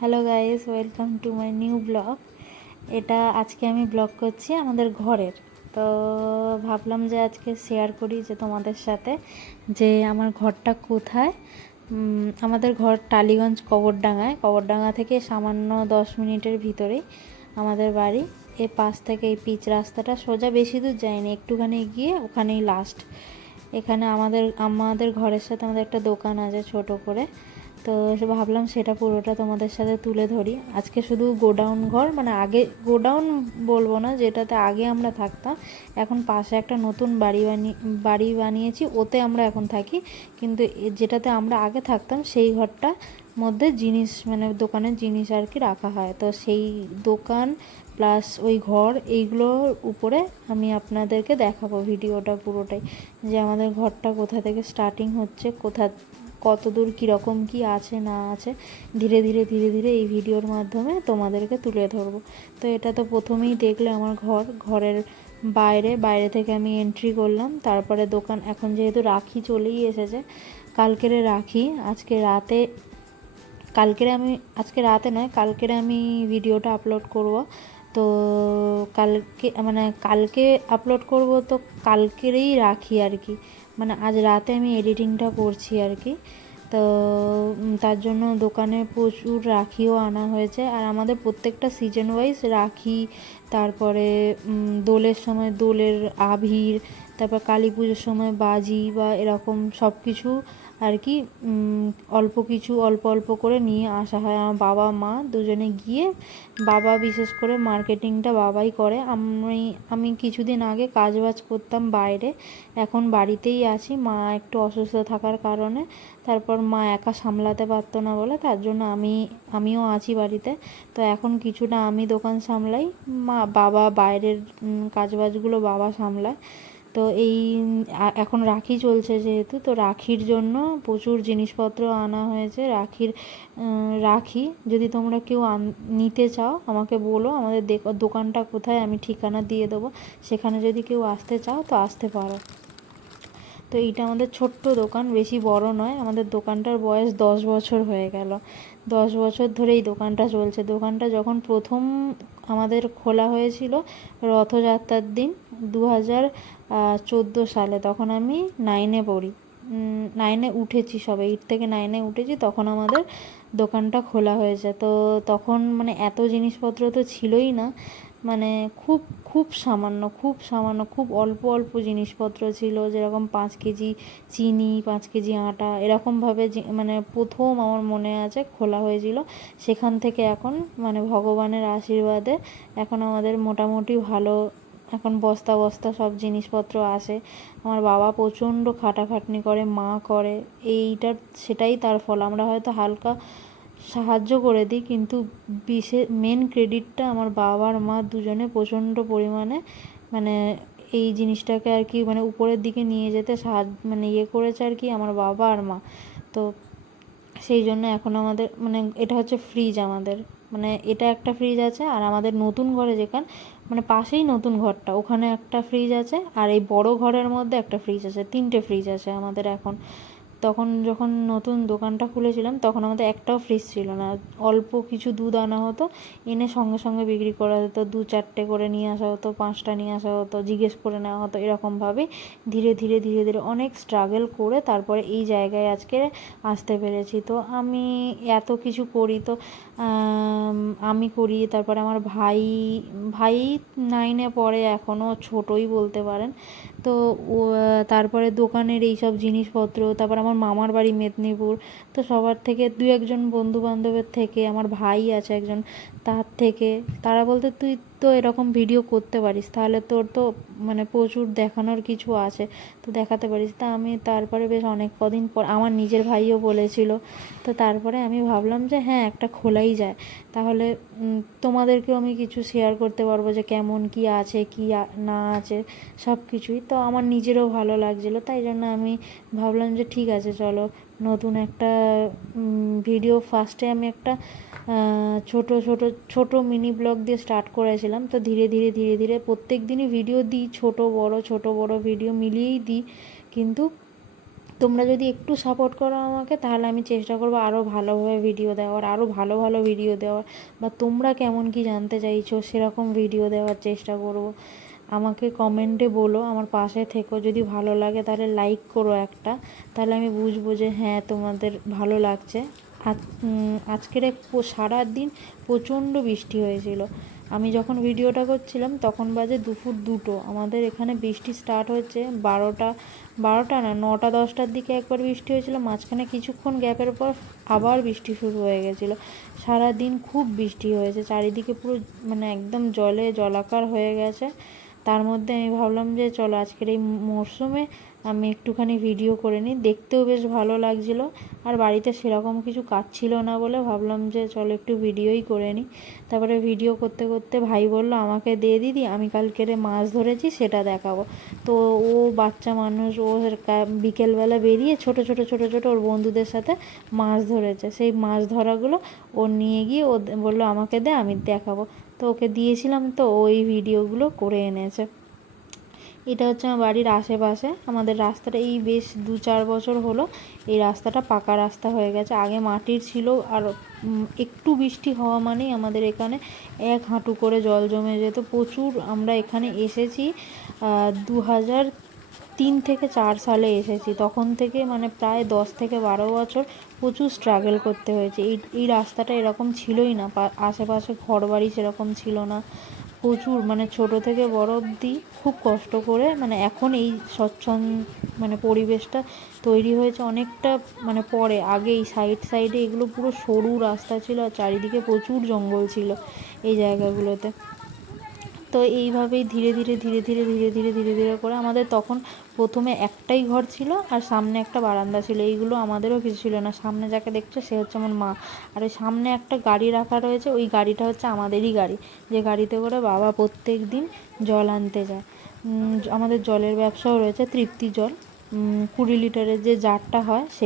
Hello guys, welcome to my new blog. এটা আজকে আমি ব্লগ করছি আমাদের ঘরের। তো ভাবলাম যে আজকে শেয়ার করি যে তোমাদের সাথে যে আমার ঘরটা কোথায়। আমাদের ঘর টালিগঞ্জ কবরডাঙ্গা থেকে সামান্য 10 মিনিটের ভিতরেই আমাদের বাড়ি। এ পাশ থেকে এই পিচ রাস্তাটা সোজা, বেশি দূর যায়নি, একটুখানি গিয়ে ওখানেই লাস্ট। এখানে আমাদের ঘরের সাথে আমাদের একটা দোকান আছে ছোট করে। তো ভাবলাম সেটা পুরোটা তোমাদের সাথে তুলে ধরি। আজকে শুধু গোডাউন ঘর, মানে আগে গোডাউন বলবো না, যেটাতে আগে আমরা থাকতাম। এখন পাশে একটা নতুন বাড়ি বানিয়েছি, ওতে আমরা এখন থাকি। কিন্তু যেটাতে আমরা আগে থাকতাম সেই ঘরটা মধ্যে জিনিস, মানে দোকানের জিনিস আর কি রাখা হয়। তো সেই দোকান প্লাস ওই ঘর, এইগুলোর উপরে আমি আপনাদেরকে দেখাবো ভিডিওটা পুরোটাই, যে আমাদের ঘরটা কোথা থেকে স্টার্টিং হচ্ছে, কত দূর কীরকম কী আছে না আছে, ধীরে ধীরে এই ভিডিওর মাধ্যমে তোমাদেরকে তুলে ধরবো। তো এটা তো প্রথমেই দেখলে আমার ঘরের বাইরে থেকে আমি এন্ট্রি করলাম। তারপরে দোকান, এখন যেহেতু রাখি চলেই এসেছে, আজকে রাতে নয়, কালকেরে আমি ভিডিওটা আপলোড করব। তো কালকে আপলোড করব, তো কালকেরেই রাখি আর কি, মানে আজ রাতে আমি এডিটিংটা করছি আর কি। তো তার জন্য দোকানে প্রচুর রাখিও আনা হয়েছে। আর আমাদের প্রত্যেকটা সিজন ওয়াইজ রাখি, তারপরে দোলের সময় দোলের আবির, তারপর কালী পুজোর সময় বাজি বা এরকম সব কিছু আর কি অল্প অল্প করে নিয়ে আসা হয়। আমার বাবা মা দুজনে গিয়ে, বাবা বিশেষ করে মার্কেটিংটা বাবাই করে। আমি কিছুদিন আগে কাজবাজ করতাম বাইরে, এখন বাড়িতেই আছি। মা একটু অসুস্থ থাকার কারণে, তারপর মা একা সামলাতে পারতো না বলে, তার জন্য আমিও আছি বাড়িতে। তো এখন কিছুটা আমি দোকান সামলাই, বাবা বাইরের কাজবাজগুলো বাবা সামলায়। তো এখন রাখি চলছে যেহেতু, তো রাখির জন্য প্রচুর জিনিসপত্র আনা হয়েছে। রাখি যদি তোমরা কেউ নিতে চাও আমাকে বলো, আমাদের দোকানটা কোথায় আমি ঠিকানা দিয়ে দেবো, সেখানে যদি কেউ আসতে চাও তো আসতে পারো। তো এইটা আমাদের ছোট্ট দোকান, বেশি বড় নয়। আমাদের দোকানটার বয়স 10 বছর হয়ে গেল। 10 বছর ধরে এই দোকানটা চলছে। দোকানটা যখন প্রথম আমাদের খোলা হয়েছিল রথযাত্রার দিন 2014 সালে, তখন আমি 9-এ পড়ি, 9-এ উঠেছি, সবে 8 থেকে 9-এ উঠেছি, তখন আমাদের দোকানটা খোলা হয়েছে। তো তখন মানে এত জিনিসপত্র তো ছিলই না, মানে খুব খুব সামান্য খুব অল্প জিনিসপত্র ছিল, যেরকম 5 কেজি চিনি, 5 কেজি আটা, এরকমভাবে মানে প্রথম আমার মনে আছে খোলা হয়েছিল। সেখান থেকে এখন মানে ভগবানের আশীর্বাদে এখন আমাদের মোটামুটি ভালো, এখন বস্তা বস্তা সব জিনিসপত্র আসে। আমার বাবা প্রচণ্ড খাটাখাটনি করে, মা করে, সেটাই তার ফল। আমরা হয়তো হালকা সাহায্য করে দিই, কিন্তু মেন ক্রেডিটটা আমার বাবা আর মা দুজনে প্রচণ্ড পরিমাণে, মানে এই জিনিসটাকে আর কি মানে উপরের দিকে নিয়ে যেতে মানে করেছে আর কি আমার বাবা আর মা। তো সেই জন্য এখন আমাদের মানে এটা হচ্ছে ফ্রিজ আমাদের, মানে এটা একটা ফ্রিজ আছে। আর আমাদের নতুন ঘরে মানে পাশেই নতুন ঘরটা, ওখানে একটা ফ্রিজ আছে। আর এই বড় ঘরের মধ্যে একটা ফ্রিজ আছে, 3টে ফ্রিজ আছে আমাদের এখন। তখন যখন নতুন দোকানটা খুলেছিলাম তখন আমাদের একটাও ফ্রিজ ছিল না। অল্প কিছু দুধ আনা হতো, এনে সঙ্গে সঙ্গে বিক্রি করা হতো। 2-4টে করে নিয়ে আসা হতো, 5টা নিয়ে আসা হতো, জিজ্ঞেস করে নেওয়া হতো। এরকমভাবেই ধীরে ধীরে অনেক স্ট্রাগল করে তারপরে এই জায়গায় আজকে আসতে পেরেছি। তো আমি এত কিছু করি, তো আমি করি, তারপরে আমার ভাই 9-এ পড়ে, এখনও ছোটই বলতে পারেন। তো তারপরে দোকানের এইসব জিনিসপত্র, তারপর আমার মামার বাড়ি মেদিনীপুর, তো সবার থেকে 2-1 বন্ধু বান্ধবের থেকে, আমার ভাই আছে একজন, তারা বলতে তুই তো এরকম ভিডিও করতে পারিস, তাহলে তোর তো মানে প্রচুর দেখানোর কিছু আছে, তো দেখাতে পারিস। তা আমি তারপরে বেশ অনেক কদিন পর আমার নিজের ভাইও বলেছিল, তো তারপরে আমি ভাবলাম যে হ্যাঁ, একটা খোলাই যায়, তাহলে তোমাদেরকেও আমি কিছু শেয়ার করতে পারবো যে কেমন কি আছে কি না আছে সব কিছুই। তো আমার নিজেরও ভালো লাগছিলো, তাই জন্য আমি ভাবলাম যে ঠিক আছে, চলো নতুন একটা ভিডিও। ফার্স্টে আমি একটা ছোট মিনি ব্লগ দিয়ে স্টার্ট করেছিলাম। তো ধীরে ধীরে প্রত্যেক দিনই ভিডিও দিই, ছোট বড় ভিডিও মিলিয়েই দিই, কিন্তু তোমরা যদি একটু সাপোর্ট করো আমাকে, তাহলে আমি চেষ্টা করবো আরও ভালোভাবে ভিডিও দেওয়ার, আরও ভালো ভালো ভিডিও দেওয়ার, বা তোমরা কেমন কি জানতে চাইছো সেরকম ভিডিও দেওয়ার চেষ্টা করব। আমাকে কমেন্টে বলো, আমার পাশে থেকো, যদি ভালো লাগে তাহলে লাইক করো একটা, তাহলে আমি বুঝবো যে হ্যাঁ তোমাদের ভালো লাগছে। আজকের সারা দিন প্রচণ্ড বৃষ্টি হয়েছিল। আমি যখন ভিডিওটা করছিলাম তখন বাজে দুপুর 2টো। আমাদের এখানে বৃষ্টি স্টার্ট হচ্ছে 12টা না 9টা 10টার দিকে একবার বৃষ্টি হয়েছিল, মাঝখানে কিছুক্ষণ গ্যাপের পর আবার বৃষ্টি শুরু হয়ে গেছিলো। সারা দিন খুব বৃষ্টি হয়েছে, চারিদিকে পুরো মানে একদম জলাকার হয়ে গেছে। তার মধ্যে আমি ভাবলাম যে চলো আজকের এই মরশুমে আমি একটুখানি ভিডিও করে নিই, দেখতেও বেশ ভালো লাগছিলো। আর বাড়িতে সেরকম কিছু কাজ ছিল না বলে ভাবলাম যে চলো একটু ভিডিওই করে নিই। তারপরে ভিডিও করতে করতে ভাই বলল আমাকে দে দিদি, আমি কালকেরে মাছ ধরেছি সেটা দেখাবো। তো ও বাচ্চা মানুষ, ও বিকেলবেলা বেরিয়ে ছোট ছোট ছোট ছোট ওর বন্ধুদের সাথে মাছ ধরেছে। সেই মাছ ধরাগুলো ও নিয়ে গিয়ে ও বললো আমাকে দে, আমি দেখাবো। তো ওকে দিয়েছিলাম, তো ওই ভিডিওগুলো করে এনেছে। এটা হচ্ছে আমার বাড়ির আশেপাশে। আমাদের রাস্তাটা এই বেশ 2-4 বছর হলো এই রাস্তাটা পাকা রাস্তা হয়ে গেছে, আগে মাটির ছিল। আর একটু বৃষ্টি হওয়া মানেই আমাদের এখানে 1 হাঁটু করে জল জমে যেত প্রচুর। আমরা এখানে এসেছি 2003 থেকে 4 সালে এসেছি, তখন থেকে মানে প্রায় 10 থেকে 12 বছর প্রচুর স্ট্রাগল করতে হয়েছে। এই রাস্তাটা এরকম ছিলই না, আশেপাশে ঘরবাড়ি সেরকম ছিল না, প্রচুর মানে ছোট থেকে বড় অবধি খুব কষ্ট করে মানে এখন এই মানে পরিবেশটা তৈরি হয়েছে অনেকটা মানে পরে। আগে এই সাইডে এগুলো পুরো সরু রাস্তা ছিল আর চারিদিকে প্রচুর জঙ্গল ছিল এই জায়গাগুলোতে। তো এইভাবেই ধীরে ধীরে ধীরে ধীরে ধীরে ধীরে ধীরে ধীরে করে আমাদের তখন প্রথমে একটাই ঘর ছিল আর সামনে একটা বারান্দা ছিল। এইগুলো আমাদেরও কিছু ছিল না। সামনে যাকে দেখছো সে হচ্ছে আমার মা। আর ওই সামনে একটা গাড়ি রাখা রয়েছে, ওই গাড়িটা হচ্ছে আমাদেরই গাড়ি, যে গাড়িতে করে বাবা প্রত্যেক দিন জল আনতে যায়। আমাদের জলের ব্যবসাও রয়েছে, তৃপ্তি জল, 20 লিটারের যে জারটা হয় সেই